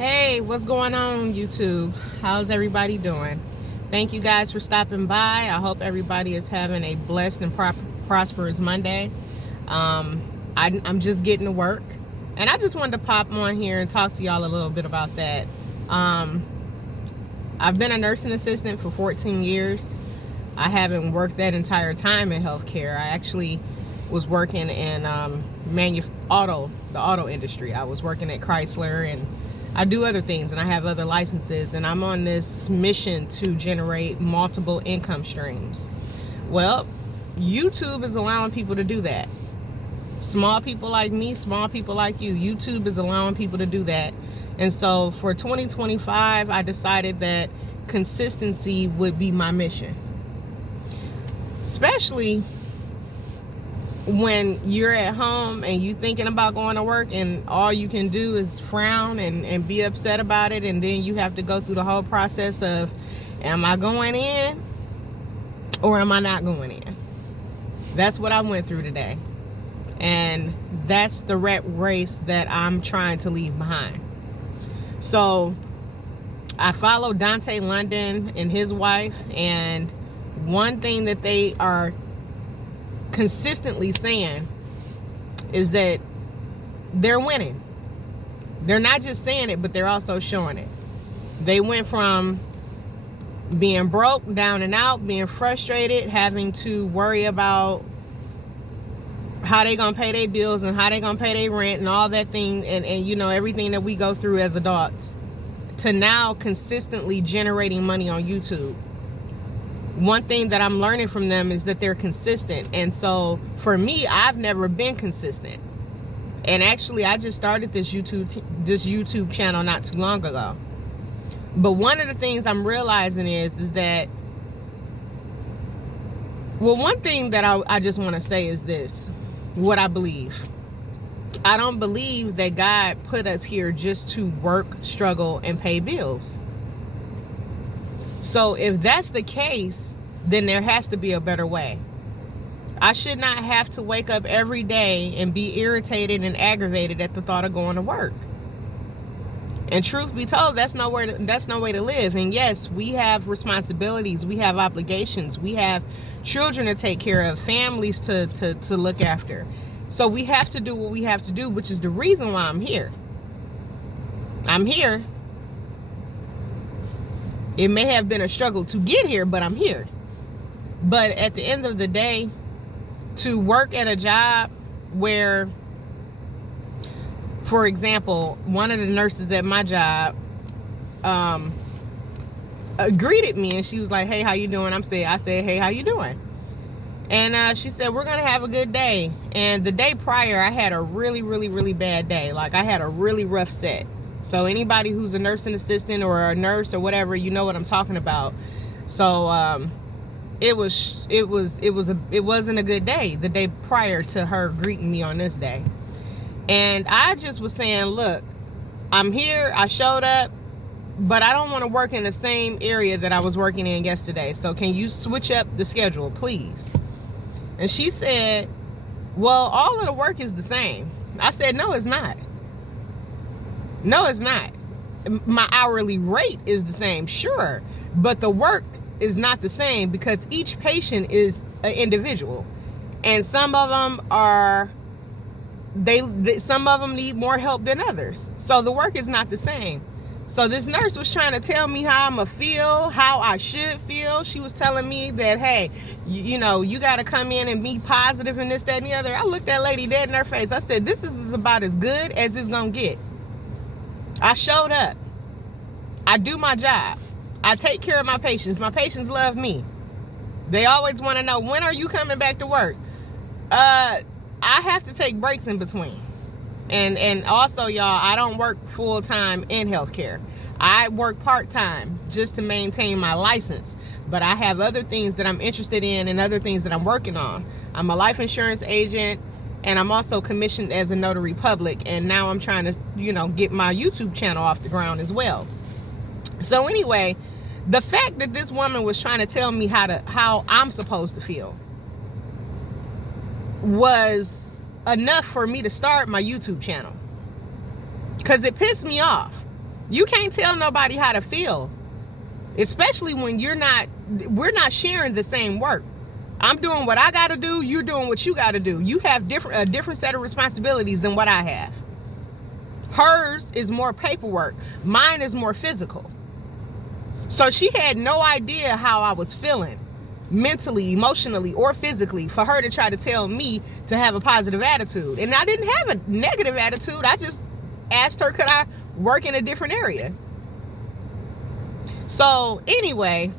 Hey, what's going on, YouTube? How's everybody doing? Thank you guys for stopping by. I hope everybody is having a blessed and prosperous Monday. I'm just getting to work, and I just wanted to pop on here and talk to y'all a little bit about that. I've been a nursing assistant for 14 years. I haven't worked that entire time in healthcare. I actually was working in the auto industry. I was working at Chrysler, and I do other things, and I have other licenses, and I'm on this mission to generate multiple income streams. Well, YouTube is allowing people to do that. Small people like me, small people like you, YouTube is allowing people to do that. And so for 2025, I decided that consistency would be my mission. Especially when you're at home and you thinking about going to work, and all you can do is frown and be upset about it, and then you have to go through the whole process of, am I going in or am I not going in? That's what I went through today. And that's the rat race that I'm trying to leave behind. So I follow Dante London and his wife, and one thing that they are consistently saying is that they're winning. They're not just saying it, but they're also showing it. They went from being broke, down and out, being frustrated, having to worry about how they gonna pay their bills and how they gonna pay their rent and all that thing, and you know, everything that we go through as adults, to now consistently generating money on YouTube. One thing that I'm learning from them is that they're consistent. And so for me, I've never been consistent. And actually, I just started this YouTube channel not too long ago. But one of the things I'm realizing is that, well, one thing that I just want to say is this, what I believe. I don't believe that God put us here just to work, struggle, and pay bills. So if that's the case, then there has to be a better way. I should not have to wake up every day and be irritated and aggravated at the thought of going to work. And truth be told, that's no way to live. And yes, we have responsibilities, we have obligations, we have children to take care of, families to look after. So we have to do what we have to do, which is the reason why I'm here. I'm here. It may have been a struggle to get here, but I'm here. But at the end of the day, to work at a job where, for example, one of the nurses at my job greeted me, and she was like, "Hey, how you doing?" I said, "Hey, how you doing?" And she said, "We're gonna have a good day." And the day prior, I had a really, really, really bad day. Like, I had a really rough set. So anybody who's a nursing assistant or a nurse or whatever, you know what I'm talking about. So it wasn't a good day the day prior to her greeting me on this day. And I just was saying, look, I'm here, I showed up, but I don't want to work in the same area that I was working in yesterday. So can you switch up the schedule, please? And she said, well, all of the work is the same. I said, no, it's not. No, it's not. My hourly rate is the same, sure, but the work is not the same, because each patient is an individual, and some of them are some of them need more help than others. So the work is not the same. So this nurse was trying to tell me how I'ma feel, how I should feel. She was telling me that, hey, you know, you got to come in and be positive and this, that, and the other. I looked that lady dead in her face. I said, this is about as good as it's gonna get. I showed up. I do my job. I take care of my patients. My patients love me. They always want to know, when are you coming back to work? I have to take breaks in between. And also, y'all, I don't work full-time in healthcare. I work part-time just to maintain my license. But I have other things that I'm interested in and other things that I'm working on. I'm a life insurance agent, and I'm also commissioned as a notary public. And now I'm trying to, you know, get my YouTube channel off the ground as well. So anyway, the fact that this woman was trying to tell me how I'm supposed to feel was enough for me to start my YouTube channel, because it pissed me off. You can't tell nobody how to feel, especially when we're not sharing the same work. I'm doing what I got to do. You're doing what you got to do. You have a different set of responsibilities than what I have. Hers is more paperwork. Mine is more physical. So she had no idea how I was feeling mentally, emotionally, or physically for her to try to tell me to have a positive attitude. And I didn't have a negative attitude. I just asked her, could I work in a different area? So anyway,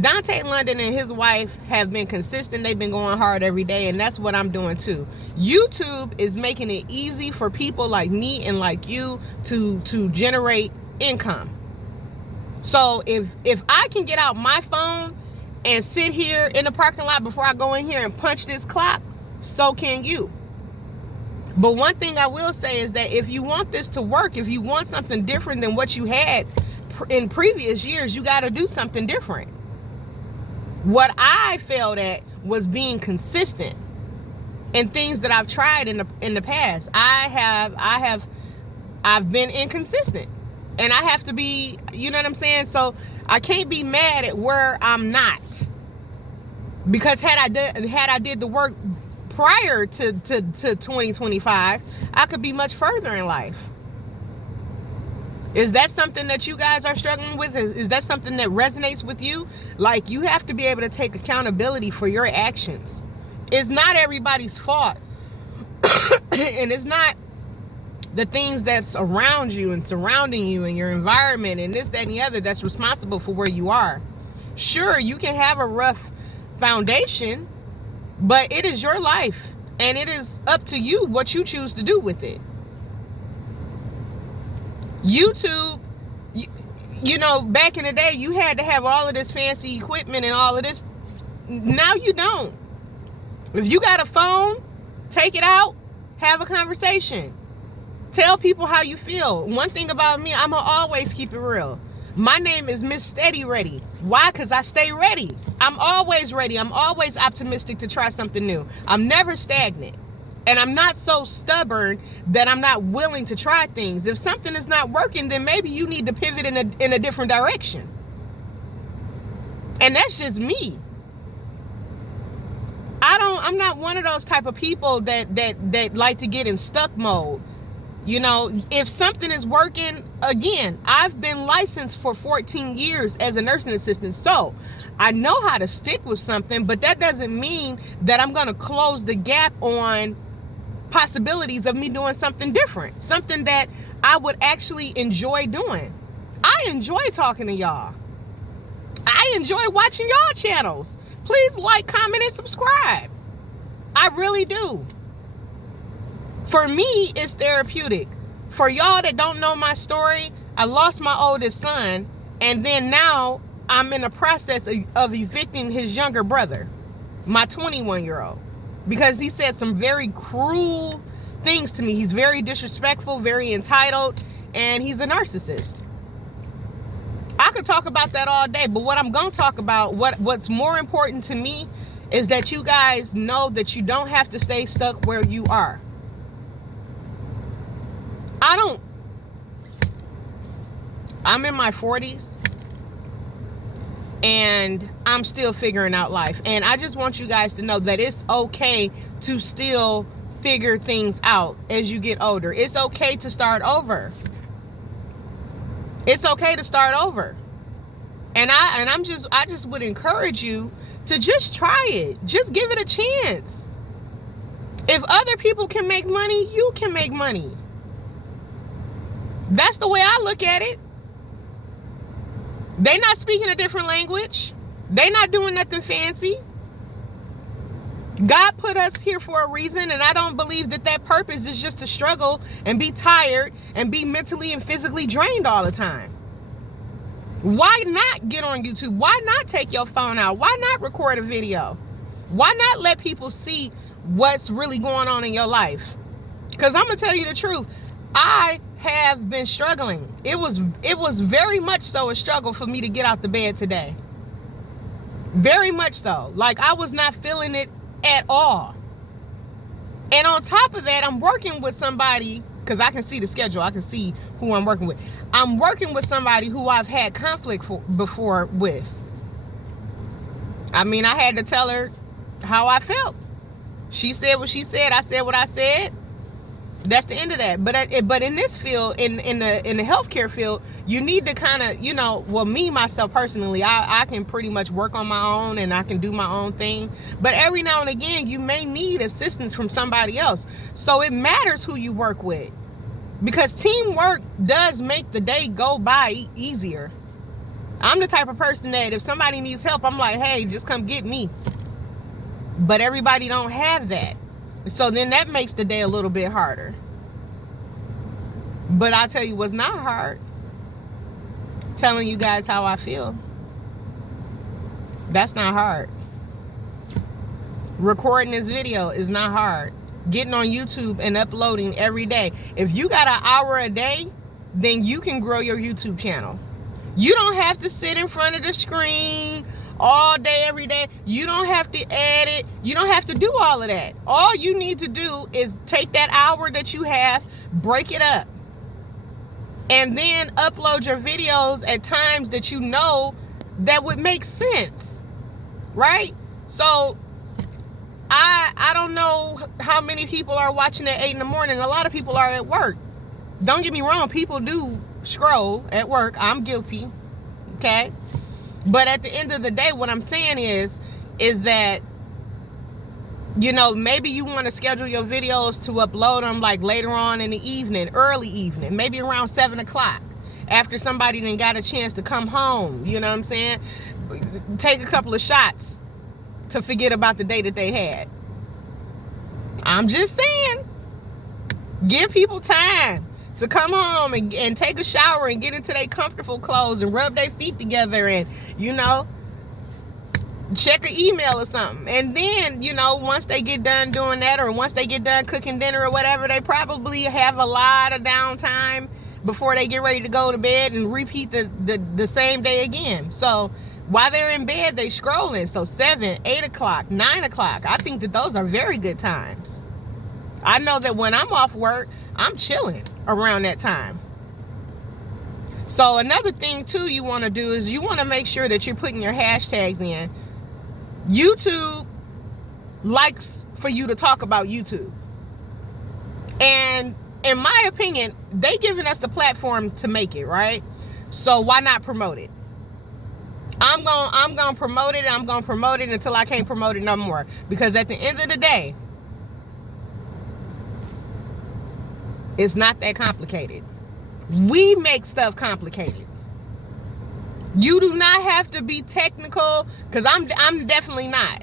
Dante London and his wife have been consistent. They've been going hard every day, and that's what I'm doing too. YouTube is making it easy for people like me and like you to generate income. So if I can get out my phone and sit here in the parking lot before I go in here and punch this clock, so can you. But one thing I will say is that if you want this to work, if you want something different than what you had in previous years, you got to do something different. What I failed at was being consistent in things that I've tried in the past. I've been inconsistent, and I have to be, you know what I'm saying? So I can't be mad at where I'm not, because had I did the work prior to 2025, I could be much further in life. Is that something that you guys are struggling with? Is that something that resonates with you? Like, you have to be able to take accountability for your actions. It's not everybody's fault. And it's not the things that's around you and surrounding you and your environment and this, that, and the other that's responsible for where you are. Sure, you can have a rough foundation, but it is your life, and it is up to you what you choose to do with it. YouTube, you know, back in the day, you had to have all of this fancy equipment and all of this. Now you don't. If you got a phone, take it out, have a conversation. Tell people how you feel. One thing about me, I'm going to always keep it real. My name is Miss Steady Ready. Why? Because I stay ready. I'm always ready. I'm always optimistic to try something new. I'm never stagnant. And I'm not so stubborn that I'm not willing to try things. If something is not working, then maybe you need to pivot in a different direction. And that's just me. I'm not one of those type of people that like to get in stuck mode. You know, if something is working, again, I've been licensed for 14 years as a nursing assistant, so I know how to stick with something, but that doesn't mean that I'm going to close the gap on possibilities of me doing something different, something that I would actually enjoy doing. I enjoy talking to y'all. I enjoy watching y'all channels. Please like, comment, and subscribe. I really do. For me, it's therapeutic. For y'all that don't know my story, I lost my oldest son, and then now I'm in the process of evicting his younger brother, my 21-year-old, because he said some very cruel things to me. He's very disrespectful, very entitled, and he's a narcissist. I could talk about that all day, but what I'm going to talk about, what's more important to me, is that you guys know that you don't have to stay stuck where you are. I'm in my 40s, and I'm still figuring out life. And I just want you guys to know that it's okay to still figure things out as you get older. It's okay to start over. It's okay to start over. And I just would encourage you to just try it. Just give it a chance. If other people can make money, you can make money. That's the way I look at it. They not speaking a different language. They not doing nothing fancy. God put us here for a reason, and I don't believe that purpose is just to struggle and be tired and be mentally and physically drained all the time. Why not get on YouTube? Why not take your phone out? Why not record a video? Why not let people see what's really going on in your life? Because I'm going to tell you the truth. I have been struggling. It was very much so a struggle for me to get out the bed today. Very much so. Like, I was not feeling it at all. And on top of that, I'm working with somebody because I can see the schedule. I can see who I'm working with. I'm working with somebody who I've had conflict before with. I mean, I had to tell her how I felt. She said what she said. I said what I said. That's the end of that. But in this field, in the healthcare field, you need to kind of, you know, well, me, myself personally, I can pretty much work on my own and I can do my own thing. But every now and again, you may need assistance from somebody else. So it matters who you work with, because teamwork does make the day go by easier. I'm the type of person that if somebody needs help, I'm like, hey, just come get me. But everybody don't have that. So then that makes the day a little bit harder. But I'll tell you what's not hard. Telling you guys how I feel. That's not hard. Recording this video is not hard. Getting on YouTube and uploading every day. If you got an hour a day, then you can grow your YouTube channel. You don't have to sit in front of the screen all day, every day. You don't have to edit. You don't have to do all of that. All you need to do is take that hour that you have, break it up, and then upload your videos at times that you know that would make sense, right? So I don't know how many people are watching at 8 in the morning. A lot of people are at work. Don't get me wrong, people do scroll at work. I'm guilty, okay? But at the end of the day, what I'm saying is that, you know, maybe you want to schedule your videos to upload them like later on in the evening, early evening, maybe around 7 o'clock, after somebody then got a chance to come home. You know what I'm saying? Take a couple of shots to forget about the day that they had. I'm just saying, give people time to come home and take a shower and get into their comfortable clothes and rub their feet together and, you know, check an email or something. And then, you know, once they get done doing that, or once they get done cooking dinner or whatever, they probably have a lot of downtime before they get ready to go to bed and repeat the same day again. So while they're in bed, they scrolling. So 7, 8 o'clock, 9 o'clock. I think that those are very good times. I know that when I'm off work, I'm chilling around that time. So another thing too you want to do is you want to make sure that you're putting your hashtags in. YouTube likes for you to talk about YouTube. And in my opinion, they giving us the platform to make it, right? So why not promote it? I'm going to promote it. I'm going to promote it until I can't promote it no more. Because at the end of the day, it's not that complicated. We make stuff complicated. You do not have to be technical, because I'm definitely not.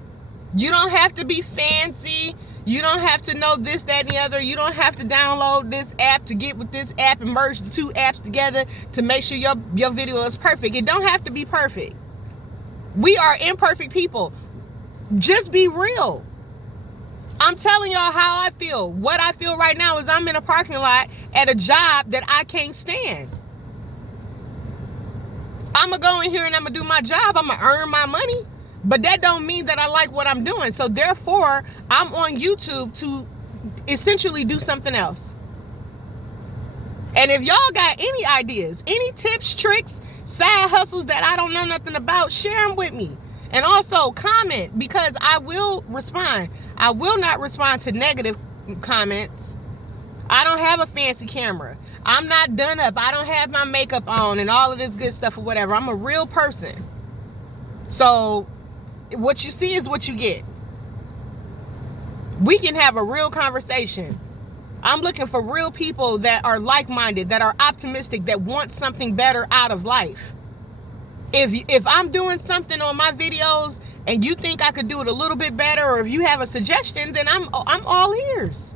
You don't have to be fancy. You don't have to know this, that, and the other. You don't have to download this app to get with this app and merge the two apps together to make sure your video is perfect. It don't have to be perfect. We are imperfect people. Just be real. I'm telling y'all how I feel. What I feel right now is I'm in a parking lot at a job that I can't stand. I'm going to go in here and I'm going to do my job. I'm going to earn my money. But that don't mean that I like what I'm doing. So therefore, I'm on YouTube to essentially do something else. And if y'all got any ideas, any tips, tricks, side hustles that I don't know nothing about, share them with me. And also comment, because I will respond. I will not respond to negative comments. I don't have a fancy camera. I'm not done up. I don't have my makeup on and all of this good stuff or whatever. I'm a real person. So what you see is what you get. We can have a real conversation. I'm looking for real people that are like-minded, that are optimistic, that want something better out of life. If I'm doing something on my videos and you think I could do it a little bit better, or if you have a suggestion, then I'm all ears.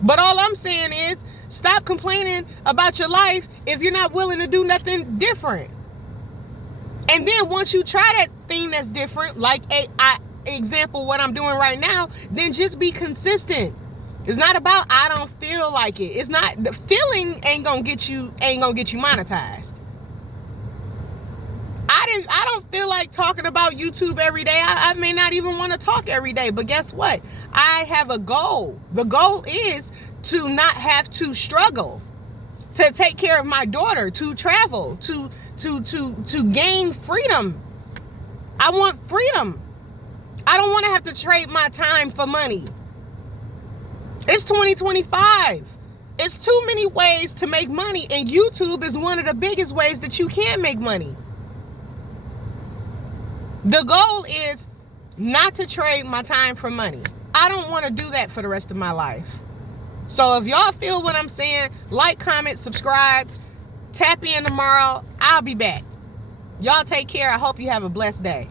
But all I'm saying is, stop complaining about your life if you're not willing to do nothing different. And then once you try that thing that's different, like example what I'm doing right now, then just be consistent. It's not about I don't feel like it. It's not, the feeling ain't gonna get you monetized. I don't feel like talking about YouTube every day. I may not even want to talk every day, but guess what? I have a goal. The goal is to not have to struggle, to take care of my daughter, to travel, to gain freedom. I want freedom. I don't want to have to trade my time for money. It's 2025. It's too many ways to make money, and YouTube is one of the biggest ways that you can make money. The goal is not to trade my time for money. I don't want to do that for the rest of my life. So if y'all feel what I'm saying, like, comment, subscribe, tap in tomorrow. I'll be back. Y'all take care. I hope you have a blessed day.